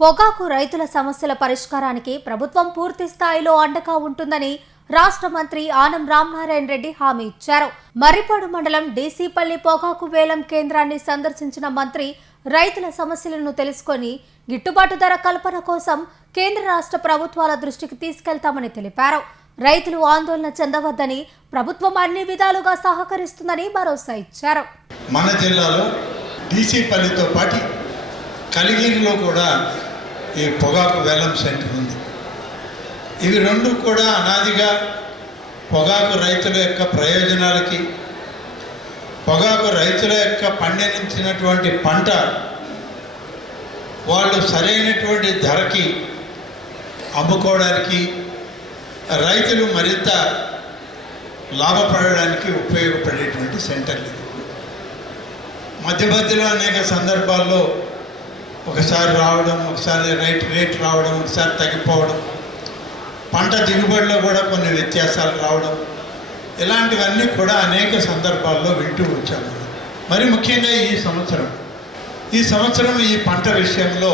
పొగాకు రైతుల సమస్యల పరిష్కారానికి ప్రభుత్వం పూర్తి స్థాయిలో అండగా ఉంటుందని రాష్ట్ర మంత్రి ఆనం రామనారాయణ రెడ్డి హామీ ఇచ్చారు. మర్రిపాడు మండలం డీసీపల్లి పొగాకు వేలం కేంద్రాన్ని సందర్శించిన మంత్రి రైతుల సమస్యలను తెలుసుకొని గిట్టుబాటు ధర కల్పన కోసం కేంద్ర రాష్ట్ర ప్రభుత్వాల దృష్టికి తీసుకెళ్తామని తెలిపారు. రైతులు ఆందోళన చెందవద్దని ప్రభుత్వం అన్ని విధాలుగా సహకరిస్తుందని భరోసా ఇచ్చారు. మన జిల్లాలో డీసీపల్లితో పాటు కలిగిరిలో కూడా ఈ పొగాకు వేలం సెంటర్ ఉంది. ఇవి రెండు కూడా అనాదిగా పొగాకు రైతుల యొక్క ప్రయోజనాలకి, పొగాకు రైతుల యొక్క పండించినటువంటి పంట వాళ్ళు సరైనటువంటి ధరకి అమ్ముకోవడానికి, రైతులు మరింత లాభపడడానికి ఉపయోగపడేటువంటి సెంటర్లు. మధ్యలో అనేక సందర్భాల్లో ఒకసారి రావడం, ఒకసారి రేట్ రావడం, ఒకసారి తగ్గిపోవడం, పంట దిగుబడిలో కూడా కొన్ని వ్యత్యాసాలు రావడం, ఇలాంటివన్నీ కూడా అనేక సందర్భాల్లో వింటూ వచ్చాము. మరి ముఖ్యంగా ఈ సంవత్సరం ఈ పంట విషయంలో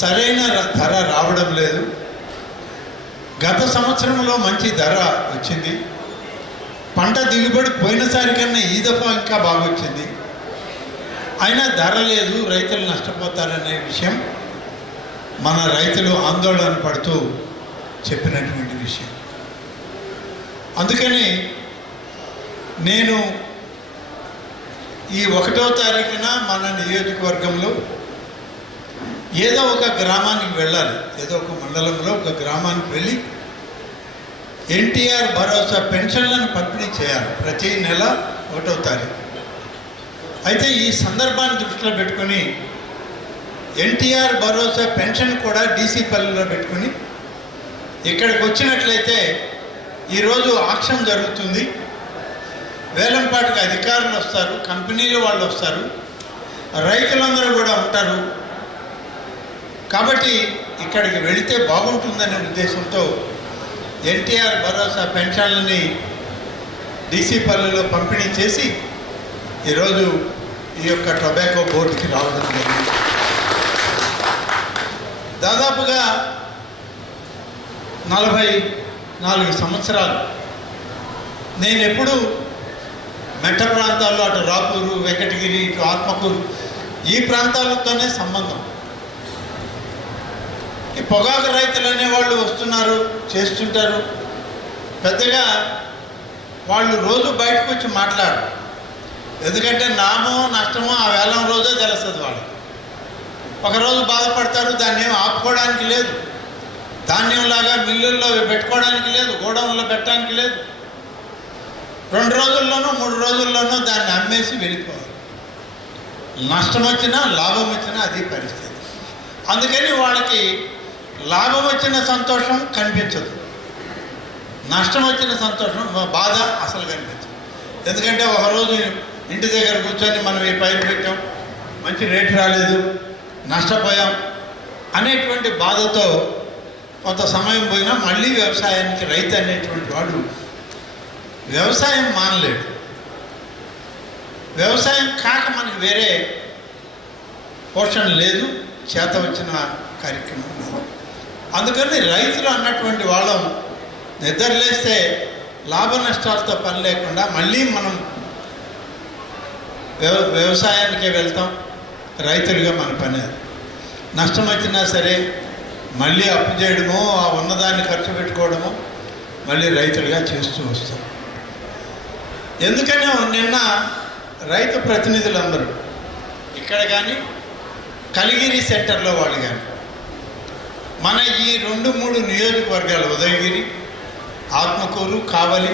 సరైన ధర రావడం లేదు. గత సంవత్సరంలో మంచి ధర వచ్చింది. పంట దిగుబడి పోయినసారి కన్నా ఈ దఫా ఇంకా బాగా వచ్చింది. అయినా ధర లేదు, రైతులు నష్టపోతారనే విషయం మన రైతులు ఆందోళన పడుతూ చెప్పినటువంటి విషయం. అందుకని నేను ఈ 1వ తారీఖున మన నియోజకవర్గంలో ఏదో ఒక గ్రామానికి వెళ్ళాలి, ఏదో ఒక మండలంలో ఒక గ్రామానికి వెళ్ళి ఎన్టీఆర్ భరోసా పెన్షన్లను పంపిణీ చేయాలి ప్రతి నెల 1వ తారీఖు. అయితే ఈ సందర్భాన్ని దృష్టిలో పెట్టుకొని ఎన్టీఆర్ భరోసా పెన్షన్ కూడా డీసీపల్లిలో పెట్టుకుని ఇక్కడికి వచ్చినట్లయితే ఈరోజు ఆక్షన్ జరుగుతుంది. వేలంపాటికి అధికారులు వస్తారు, కంపెనీలు వాళ్ళు వస్తారు, రైతులందరూ కూడా ఉంటారు. కాబట్టి ఇక్కడికి వెళితే బాగుంటుందనే ఉద్దేశంతో ఎన్టీఆర్ భరోసా పెన్షన్లని డీసీపల్లిలో పంపిణీ చేసి ఈరోజు ఈ యొక్క టొబాకో బోర్డుకి రావడం జరిగింది. దాదాపుగా 44 సంవత్సరాలు నేను ఎప్పుడు మెట్ట ప్రాంతాల్లో, అటు రాపూరు, వెంకటగిరి, ఇటు ఆత్మకూరు, ఈ ప్రాంతాలతోనే సంబంధం. ఈ పొగాకు రైతులు అనేవాళ్ళు వస్తున్నారు, చేస్తుంటారు. పెద్దగా వాళ్ళు రోజు బయటకు వచ్చి మాట్లాడరు. ఎందుకంటే నామో నష్టమో ఆ వేలం రోజే తెలుస్తుంది వాళ్ళకి. ఒకరోజు బాధపడతారు, దాన్ని ఏమి ఆపుకోవడానికి లేదు, ధాన్యంలాగా మిల్లుల్లో పెట్టుకోవడానికి లేదు, గోడౌన్లో పెట్టడానికి లేదు. 2 రోజుల్లోనూ 3 రోజుల్లోనూ దాన్ని అమ్మేసి వెళ్ళిపోవాలి. నష్టం వచ్చినా లాభం వచ్చినా అది పరిస్థితి. అందుకని వాళ్ళకి లాభం వచ్చిన సంతోషం కనిపించదు, నష్టం వచ్చిన సంతోషం, బాధ అసలు కనిపించదు. ఎందుకంటే ఒకరోజు ఇంటి దగ్గర కూర్చొని మనం ఈ పైరు పెట్టాం, మంచి రేటు రాలేదు, నష్టపోయాం అనేటువంటి బాధతో కొంత సమయం పోయినా మళ్ళీ వ్యవసాయానికి రైతు అనేటువంటి వాడు వ్యవసాయం మానలేడు. వ్యవసాయం కాక మనకి వేరే పోషణ లేదు, చేత వచ్చిన కార్యక్రమం లేదు. అందుకని రైతులు అన్నటువంటి వాళ్ళం నిద్రలేస్తే లాభ నష్టాలతో పని లేకుండా మళ్ళీ మనం వ్యవసాయానికే వెళ్తాం. రైతులుగా మన పని అది. నష్టం వచ్చినా సరే మళ్ళీ అప్పు చేయడమో, ఆ ఉన్నదాన్ని ఖర్చు పెట్టుకోవడమో మళ్ళీ రైతులుగా చేస్తూ వస్తాం. ఎందుకని నిన్న రైతు ప్రతినిధులందరూ ఇక్కడ కానీ కలిగిరి సెంటర్లో వాళ్ళు కానీ మన ఈ 2-3 నియోజకవర్గాలు, ఉదయగిరి, ఆత్మకూరు, కావలి,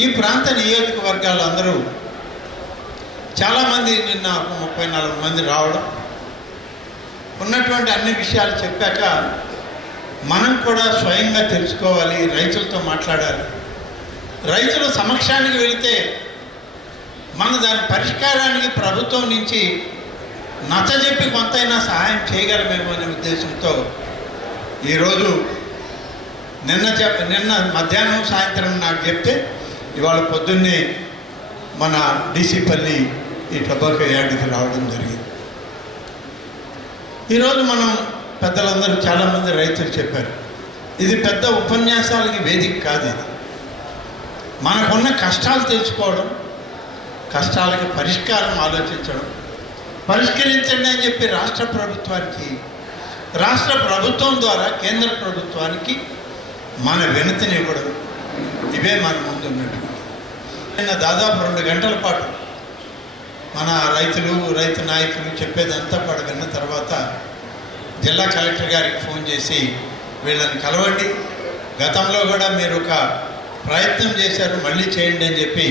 ఈ ప్రాంత నియోజకవర్గాలు అందరూ చాలామంది నిన్న 34 మంది రావడం, ఉన్నటువంటి అన్ని విషయాలు చెప్పాక మనం కూడా స్వయంగా తెలుసుకోవాలి, రైతులతో మాట్లాడాలి. రైతుల సమక్షానికి వెళితే మన దాని పరిష్కారానికి ప్రభుత్వం నుంచి నచ్చజెప్పి కొంతైనా సహాయం చేయగలమేమో అనే ఉద్దేశంతో ఈరోజు నిన్న మధ్యాహ్నం సాయంత్రం నాకు చెప్తే ఇవాళ పొద్దున్నే మన డీసీపల్లి ఈ టొబాకో యార్డుకి రావడం జరిగింది. ఈరోజు మనం పెద్దలందరూ చాలామంది రైతులు చెప్పారు, ఇది పెద్ద ఉపన్యాసాలకి వేదిక కాదు. ఇది మనకున్న కష్టాలు తెలుసుకోవడం, కష్టాలకి పరిష్కారం ఆలోచించడం, పరిష్కరించండి అని చెప్పి రాష్ట్ర ప్రభుత్వం ద్వారా కేంద్ర ప్రభుత్వానికి మన వినతిని ఇవ్వడం, ఇవే మన ముందు ఉన్నటువంటి. నిన్న దాదాపు 2 గంటల పాటు మన రైతు నాయకులు చెప్పేదంతా పాటు విన్న తర్వాత జిల్లా కలెక్టర్ గారికి ఫోన్ చేసి వీళ్ళని కలవండి, గతంలో కూడా మీరు ఒక ప్రయత్నం చేశారు, మళ్ళీ చేయండి అని చెప్పి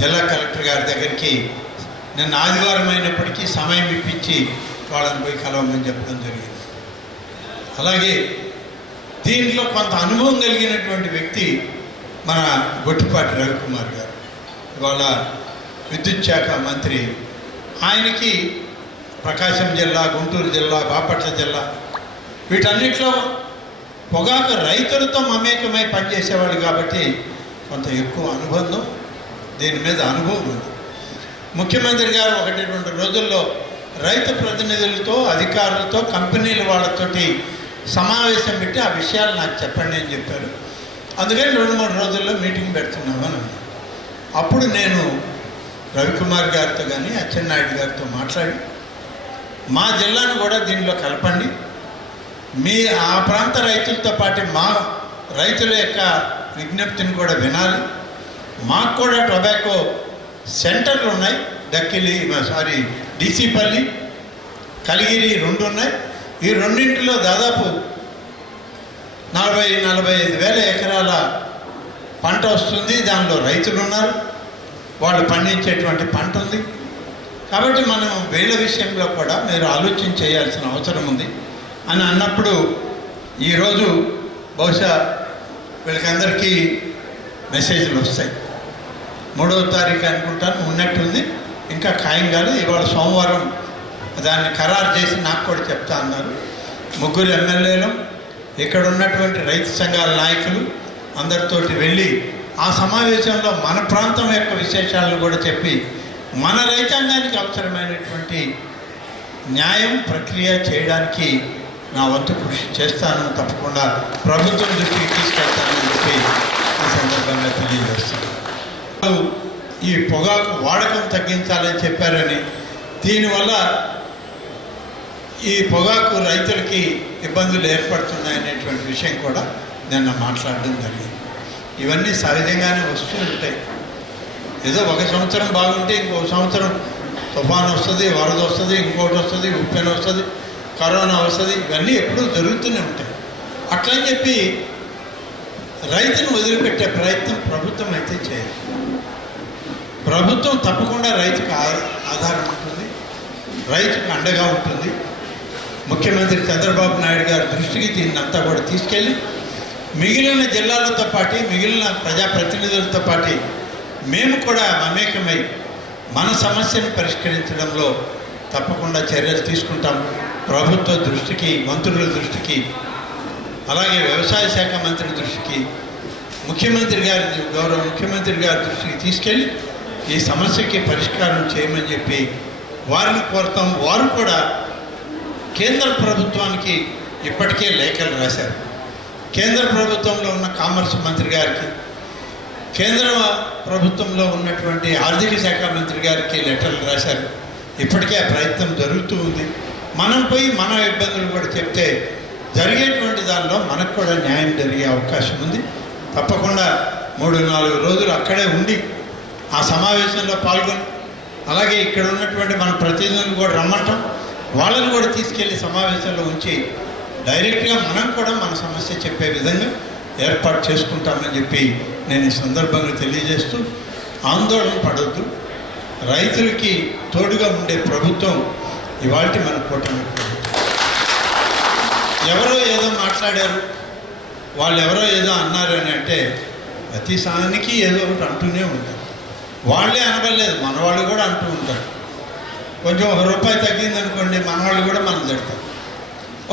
జిల్లా కలెక్టర్ గారి దగ్గరికి నిన్న ఆదివారం అయినప్పటికీ సమయం ఇప్పించి వాళ్ళని పోయి కలవమని చెప్పడం జరిగింది. అలాగే దీంట్లో కొంత అనుభవం కలిగినటువంటి వ్యక్తి మన గొట్టిపాటి రవికుమార్ గారు, ఇవాళ విద్యుత్ శాఖ మంత్రి. ఆయనకి ప్రకాశం జిల్లా, గుంటూరు జిల్లా, బాపట్ల జిల్లా వీటన్నిటిలో పొగాకు రైతులతో మమేకమై పనిచేసేవాడు కాబట్టి కొంత ఎక్కువ అనుబంధం, దీని మీద అనుభవం ఉంది. ముఖ్యమంత్రి గారు 1-2 రోజుల్లో రైతు ప్రతినిధులతో, అధికారులతో, కంపెనీల వాళ్ళతోటి సమావేశం పెట్టి ఆ విషయాలు నాకు చెప్పండి అని చెప్పారు. అందుకని 2-3 రోజుల్లో మీటింగ్ పెడుతున్నామని అన్నారు. అప్పుడు నేను రవికుమార్ గారితో కానీ అచ్చెన్నాయుడు గారితో మాట్లాడి మా జిల్లాను కూడా దీనిలో కలపండి, మీ ఆ ప్రాంత రైతులతో పాటు మా రైతుల యొక్క విజ్ఞప్తిని కూడా వినాలి, మాకు కూడా టొబాకో సెంటర్లు ఉన్నాయి, డీసీపల్లి, కలిగిరి 2 ఉన్నాయి. ఈ రెండింటిలో దాదాపు 40-45 వేల ఎకరాల పంట వస్తుంది. దానిలో రైతులు ఉన్నారు, వాళ్ళు పండించేటువంటి పంట ఉంది. కాబట్టి మనం వీళ్ళ విషయంలో కూడా మీరు ఆలోచన చేయాల్సిన అవసరం ఉంది అని అన్నప్పుడు ఈరోజు బహుశా వీళ్ళకందరికీ మెసేజ్లు వస్తాయి. 3వ తారీఖు అనుకుంటాను ఉన్నట్టుంది, ఇంకా ఖాయం కాదు. ఇవాళ సోమవారం దాన్ని ఖరారు చేసి నాకు కూడా చెప్తా అన్నారు. 3 ఎమ్మెల్యేలు, ఇక్కడ ఉన్నటువంటి రైతు సంఘాల నాయకులు అందరితోటి వెళ్ళి ఆ సమావేశంలో మన ప్రాంతం యొక్క విశేషాలను కూడా చెప్పి మన రైతాంగానికి అవసరమైనటువంటి న్యాయం ప్రక్రియ చేయడానికి నా వంతు కృషి చేస్తాను, తప్పకుండా ప్రభుత్వం దృష్టికి తీసుకెళ్తానని చెప్పి ఈ సందర్భంగా తెలియజేస్తాను. ఈ పొగాకు వాడకం తగ్గించాలని చెప్పారని, దీనివల్ల ఈ పొగాకు రైతులకి ఇబ్బందులు ఏర్పడుతున్నాయనేటువంటి విషయం కూడా నిన్న మాట్లాడడం జరిగింది. ఇవన్నీ సహజంగానే వస్తూ ఉంటాయి. ఏదో 1 సంవత్సరం బాగుంటే ఇంకో సంవత్సరం తుఫాను వస్తుంది, వరద వస్తుంది, ఇంకోటి వస్తుంది, ఉప్పెన వస్తుంది, కరోనా వస్తుంది. ఇవన్నీ ఎప్పుడూ జరుగుతూనే ఉంటాయి. అట్లని చెప్పి రైతును వదిలిపెట్టే ప్రయత్నం ప్రభుత్వం అయితే చేయదు. ప్రభుత్వం తప్పకుండా రైతుకు ఆధారం ఉంటుంది, రైతుకు అండగా ఉంటుంది. ముఖ్యమంత్రి చంద్రబాబు నాయుడు గారి దృష్టికి దీన్ని అంతా కూడా తీసుకెళ్ళి మిగిలిన జిల్లాలతో పాటు, మిగిలిన ప్రజాప్రతినిధులతో పాటు మేము కూడా మమేకమై మన సమస్యను పరిష్కరించడంలో తప్పకుండా చర్యలు తీసుకుంటాం. ప్రభుత్వ దృష్టికి, మంత్రుల దృష్టికి, అలాగే వ్యవసాయ శాఖ మంత్రి దృష్టికి, గౌరవ ముఖ్యమంత్రి గారి దృష్టికి తీసుకెళ్ళి ఈ సమస్యకి పరిష్కారం చేయమని చెప్పి వారిని కోరుతాం. వారు కూడా కేంద్ర ప్రభుత్వానికి ఇప్పటికే లేఖలు రాశారు. కేంద్ర ప్రభుత్వంలో ఉన్న కామర్స్ మంత్రి గారికి, కేంద్ర ప్రభుత్వంలో ఉన్నటువంటి ఆర్థిక శాఖ మంత్రి గారికి లెటర్లు రాశారు. ఇప్పటికే ఆ ప్రయత్నం జరుగుతూ ఉంది. మనం పోయి మన ఇబ్బందులు కూడా చెప్తే జరిగేటువంటి దానిలో మనకు కూడా న్యాయం జరిగే అవకాశం ఉంది. తప్పకుండా 3-4 రోజులు అక్కడే ఉండి ఆ సమావేశంలో పాల్గొని, అలాగే ఇక్కడ ఉన్నటువంటి మన ప్రతినిధులను కూడా రమ్మంటాం, వాళ్ళని కూడా తీసుకెళ్ళి సమావేశంలో ఉంచి డైరెక్ట్గా మనం కూడా మన సమస్య చెప్పే విధంగా ఏర్పాటు చేసుకుంటామని చెప్పి నేను ఈ సందర్భంగా తెలియజేస్తూ, ఆందోళన పడొద్దు, రైతులకి తోడుగా ఉండే ప్రభుత్వం ఇవాల్టి మన కూటమి ప్రభుత్వం. ఎవరో ఏదో మాట్లాడారు, వాళ్ళు ఎవరో ఏదో అన్నారు అని అంటే ప్రతి సానికి ఏదో ఒకటి అంటూనే ఉంటారు. వాళ్ళే అనబడలేదు, మన వాళ్ళు కూడా అంటూ ఉంటారు. కొంచెం 1 రూపాయి తగ్గిందనుకోండి, మన వాళ్ళు కూడా మనం తిడతారు.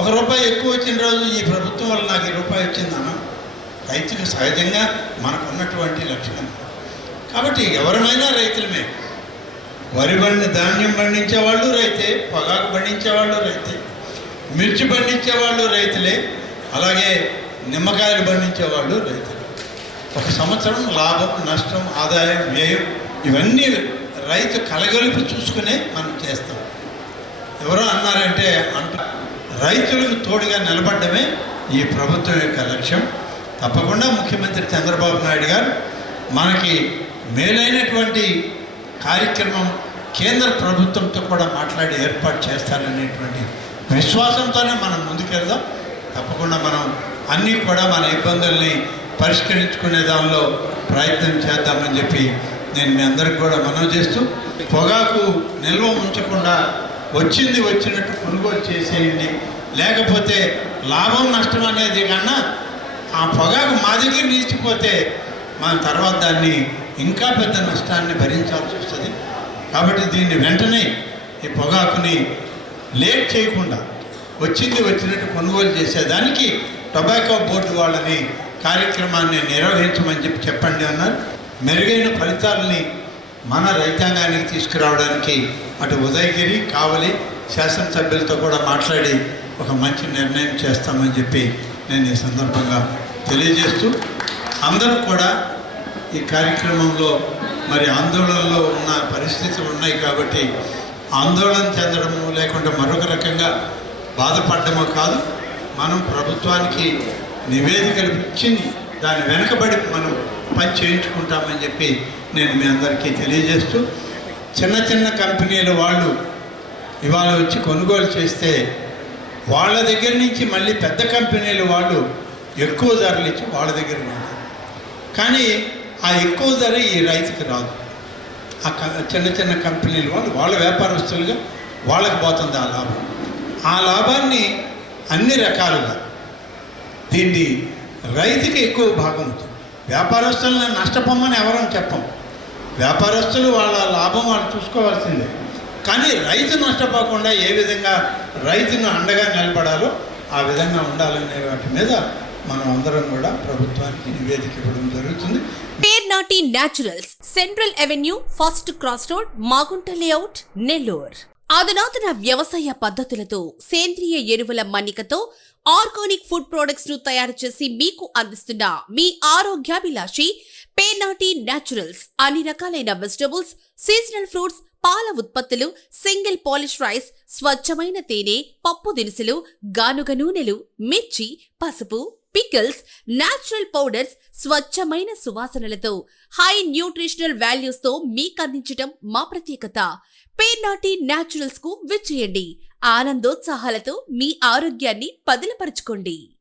1 రూపాయి ఎక్కువ వచ్చిన రోజు ఈ ప్రభుత్వం వల్ల నాకు 1 రూపాయి వచ్చిందన్న రైతుకు సహజంగా మనకు ఉన్నటువంటి లక్షణం. కాబట్టి ఎవరమైనా రైతులమే. ధాన్యం పండించేవాళ్ళు రైతే, పొగాకు పండించేవాళ్ళు రైతే, మిర్చి పండించేవాళ్ళు రైతులే, అలాగే నిమ్మకాయలు పండించేవాళ్ళు రైతులు. ఒక సంవత్సరం లాభం, నష్టం, ఆదాయం, వ్యయం ఇవన్నీ రైతు కలగలిపి చూసుకునే మనం చేస్తాం. ఎవరో అన్నారంటే రైతులకు తోడుగా నిలబడమే ఈ ప్రభుత్వం యొక్క లక్ష్యం. తప్పకుండా ముఖ్యమంత్రి చంద్రబాబు నాయుడు గారు మనకి మేలైనటువంటి కార్యక్రమం కేంద్ర ప్రభుత్వంతో కూడా మాట్లాడి ఏర్పాటు చేస్తారనేటువంటి విశ్వాసంతోనే మనం ముందుకెళ్దాం. తప్పకుండా మనం అన్నీ కూడా మన ఇబ్బందుల్ని పరిష్కరించుకునే దానిలో ప్రయత్నం చేద్దామని చెప్పి నేను మీ అందరికి కూడా మనవి చేస్తూ, పొగాకు నిల్వ ఉంచకుండా వచ్చినట్టు కొనుగోలు చేసేయండి. లేకపోతే లాభం నష్టం అనేది కన్నా ఆ పొగాకు మా దగ్గర నిలిచిపోతే మన తర్వాత దాన్ని ఇంకా పెద్ద నష్టాన్ని భరించాల్సి వస్తుంది. కాబట్టి దీన్ని వెంటనే ఈ పొగాకుని లేట్ చేయకుండా వచ్చినట్టు కొనుగోలు చేసేదానికి టొబాకో బోర్డు వాళ్ళని కార్యక్రమాన్ని నిర్వహించమని చెప్పండి అన్నారు. మెరుగైన ఫలితాలని మన రైతాంగానికి తీసుకురావడానికి అటు ఉదయగిరి, కావలి శాసనసభ్యులతో కూడా మాట్లాడి ఒక మంచి నిర్ణయం చేస్తామని చెప్పి నేను ఈ సందర్భంగా తెలియజేస్తూ, అందరూ కూడా ఈ కార్యక్రమంలో మరి ఆందోళనలో ఉన్న పరిస్థితులు ఉన్నాయి కాబట్టి ఆందోళన చెందడము లేకుండా మరొక రకంగా బాధపడడమో కాదు. మనం ప్రభుత్వానికి నివేదికలు ఇచ్చి దాని వెనకబడి మనం పని చేయించుకుంటామని చెప్పి నేను మీ అందరికీ తెలియజేస్తూ, చిన్న కంపెనీల వాళ్ళు ఇవాళ వచ్చి కొనుగోలు చేస్తే వాళ్ళ దగ్గర నుంచి మళ్ళీ పెద్ద కంపెనీల వాళ్ళు ఎక్కువ ధరలు ఇచ్చి వాళ్ళ దగ్గర ఉంటారు. కానీ ఆ ఎక్కువ ధర ఈ రైతుకి రాదు. ఆ చిన్న కంపెనీల వాళ్ళు వాళ్ళ వ్యాపారస్తులుగా వాళ్ళకి పోతుంది ఆ లాభం. ఆ లాభాన్ని అన్ని రకాలుగా దీన్ని రైతుకి ఎక్కువ భాగం ఉంటుంది. వ్యాపారస్తులను నష్టపోమని ఎవరని చెప్పం. వ్యాపారస్తులు వాళ్ళ లాభం వాళ్ళు చూసుకోవాల్సిందే. కానీ రైతు నష్టపోకుండా ఏ విధంగా రైతును అండగా నిలబడాలో ఆ విధంగా ఉండాలనే వాటి మీద మనం అందరం కూడా ప్రభుత్వానికి నివేదిక ఇవ్వడం జరుగుతుంది. Pernati naturals, central avenue, first cross road, Magunta layout, Nellore. అధునాతన వ్యవసాయ పద్ధతులతో సేంద్రియ ఎరువుల మన్నికతో ఆర్గానిక్ ఫుడ్ ప్రొడక్ట్స్ ను తయారు చేసి మీకు అందిస్తున్న మీ ఆరోగ్యాభిలాషి పేర్నాటి న్యాచురల్స్. అన్ని రకాలైన వెజిటబుల్స్, సీజనల్ ఫ్రూట్స్, పాల ఉత్పత్తులు, సింగిల్ పాలిష్ రైస్, స్వచ్ఛమైన తేనె, పప్పు దినుసులు, గానుగ నూనెలు, మిర్చి, పసుపు, పికిల్స్, నేచురల్ పౌడర్స్, స్వచ్ఛమైన సువాసనలతో హై న్యూట్రిషనల్ వాల్యూస్ తో మీకందించటం మా ప్రత్యేకత. పేర్నాటి న్యాచురల్స్ కు విచ్చేయండి. ఆనందోత్సాహాలతో మీ ఆరోగ్యాన్ని పదిలపరచుకోండి.